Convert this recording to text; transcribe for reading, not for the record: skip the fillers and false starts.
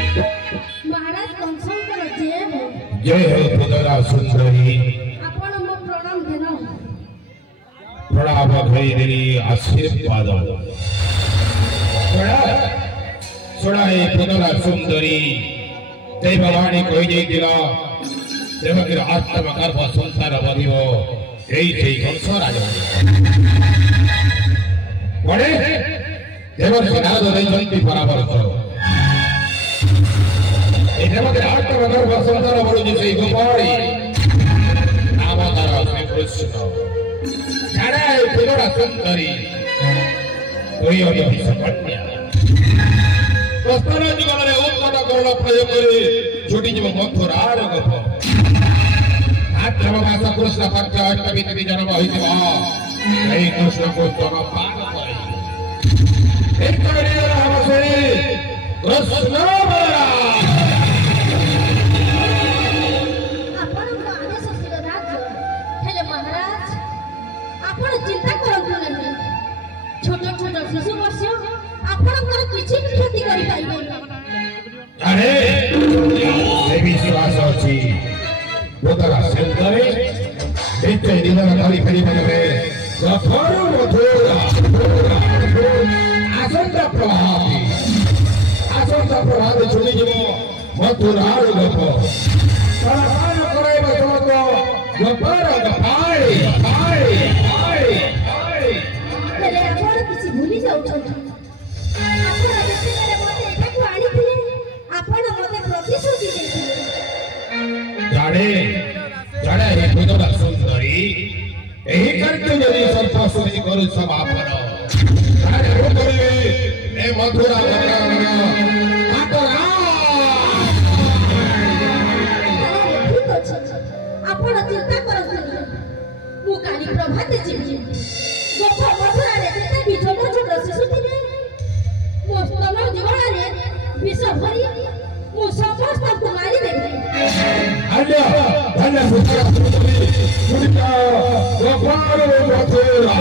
महाराज कंसंकर जय जय हो पुदरा सुंदरी आपण मो प्रणाम देना प्रणाम भैरी आशीर्वाद सुनाए पुदरा सुंदरी दैववाणी कही जाइतिला देवकीर आत्मा गर्भ संसार बधिव एई कंसराज बड़े देवकी नाद दैवंती परामर्श देवकीर आत्मा गर्भ संसार बढुची सेई गोपाळी नाम तार श्री कृष्ण जाने पुदरा सुंदरी कोई अभिष कन्या प्रस्थान जीवन में उत्कट कर्ण प्रयोग कर छुटी जीव मथुरार गप भाद्रमास कृष्ण पक्ष अष्टमी तिथि जन्म होइतिबा एई कृष्ण को स्तन पान करै एक करियर हमसे कृष्ण बलराम आपण आदेश शिर राज्य हेले महाराज आपण चिंता करंतु नहीं छोट छोट शिशु वर्ष आपणकर किछि क्षति करि पाइबे अरे देवी विश्वास अछि पुदरा सुंदरी नित्य निधन खाली फेरी मनवे सफर मधुरा आसंता प्रभात छुटी जीव मथुरार गप प्रस्थान कराइबा समस्त गपर गपाई हेले आपण किछि भूली जाउछथि आपण जेतेबेले मते एठाकु आनिथिले आपण मते प्रतिश्रुति देथिले जाने हे पुदरा सुंदरी एही करके यदि संतोषी करू समापन जाने हो करिवे ए मथुरा भगवान काटरा ठीक अछि आपण चिंता करथि मु काली प्रभाते जीवी गोप मथुरा रे जेते भी छोट छोट शिशु थिले मो स्तन जीवन रे विष भरी मु समस्त को मारी देबे अन्य धन्य पुदरा सुंदरी सुनिता भगवान मथुरा